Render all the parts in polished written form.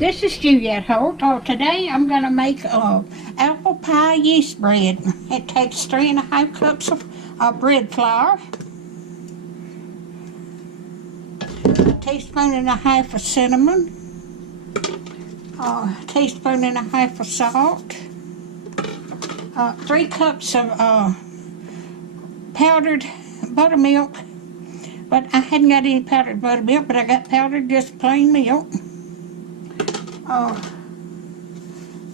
This is Juliet Holt. Today I'm going to make apple pie yeast bread. It takes 3½ cups of bread flour, a teaspoon and a half of cinnamon, a teaspoon and a half of salt, 3 cups of powdered buttermilk, but I hadn't got any powdered buttermilk, but I got powdered just plain milk.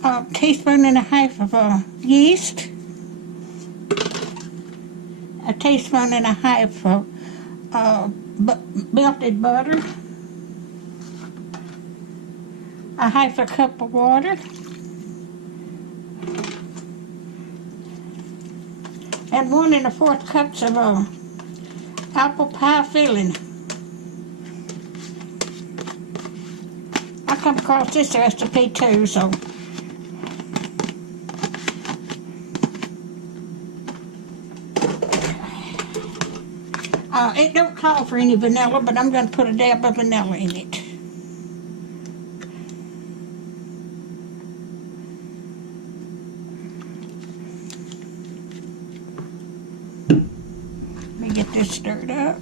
A teaspoon and a half of yeast, a teaspoon and a half of melted butter, a half a cup of water, and 1 1/4 cups of apple pie filling. I come across this recipe too, so it don't call for any vanilla, but I'm going to put a dab of vanilla in it. Let me get this stirred up.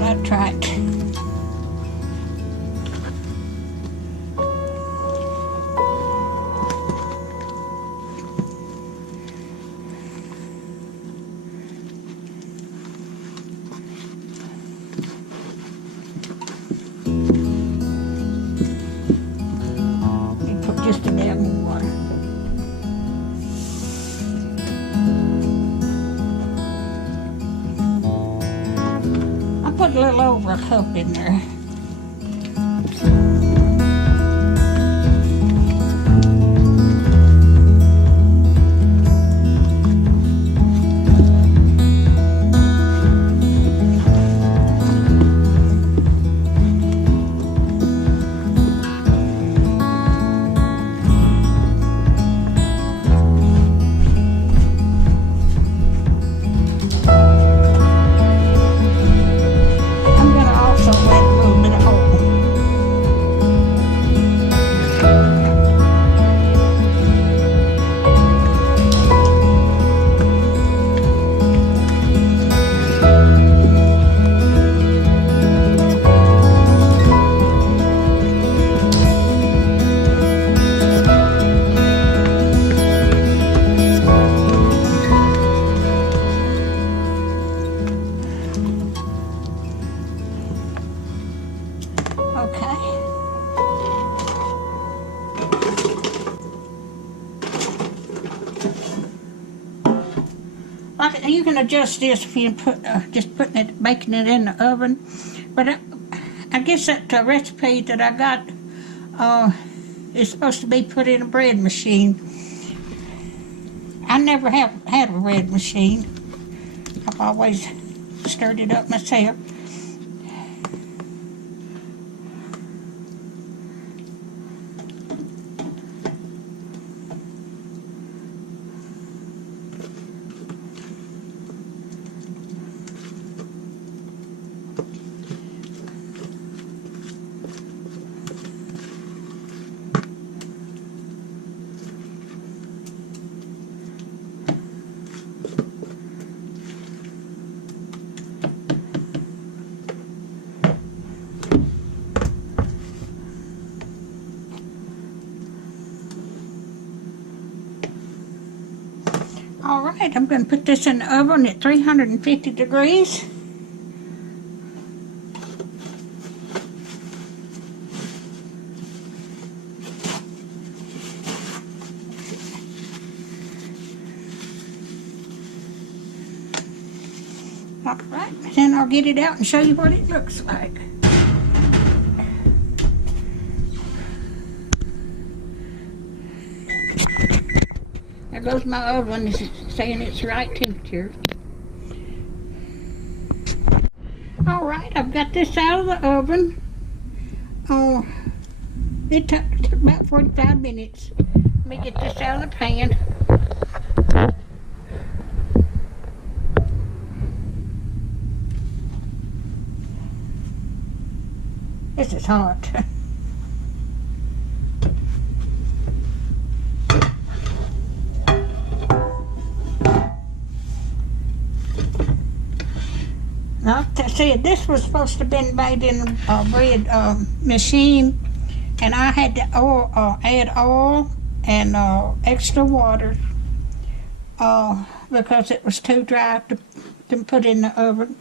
I'd try it. Let me put just a dab of water. Put a little over a cup in there. You can adjust this if you put just baking it in the oven, but I guess that recipe that I got is supposed to be put in a bread machine. I never have had a bread machine. I've always stirred it up myself. All right, I'm going to put this in the oven at 350 degrees. All right, then I'll get it out and show you what it looks like. There goes my oven, saying it's right temperature. All right, I've got this out of the oven. Oh, it took about 45 minutes. Let me get this out of the pan. This is hot. Like I said, this was supposed to have been made in a bread machine, and I had to add oil and extra water because it was too dry to put in the oven.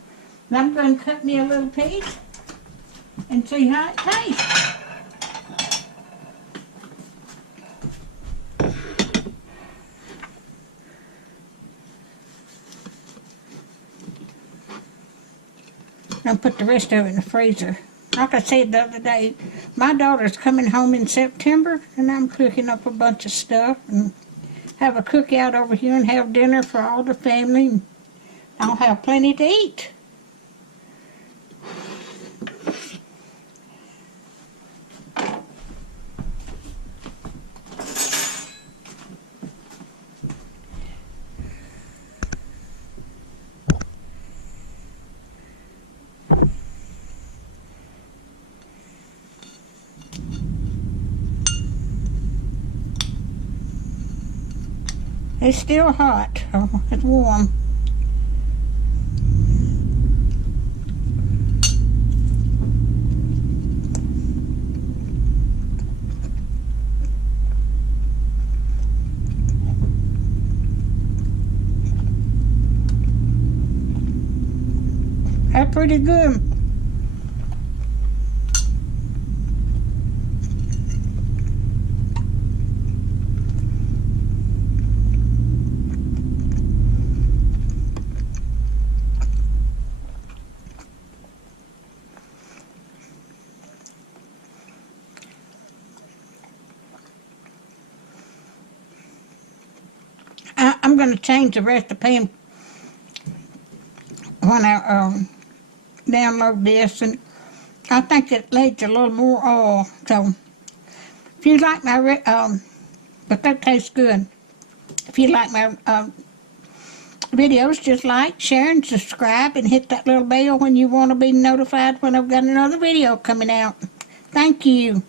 And I'm going to cut me a little piece and see how it tastes. I'll put the rest of it in the freezer. Like I said the other day, my daughter's coming home in September, and I'm cooking up a bunch of stuff and have a cookout over here and have dinner for all the family. And I'll have plenty to eat. It's still hot. Oh, it's warm. That's pretty good. I'm going to change the recipe when I download this, and I think it needs a little more oil. So if you like my but that tastes good. If you like my videos, just like, share, and subscribe, and hit that little bell when you want to be notified when I've got another video coming out. Thank you.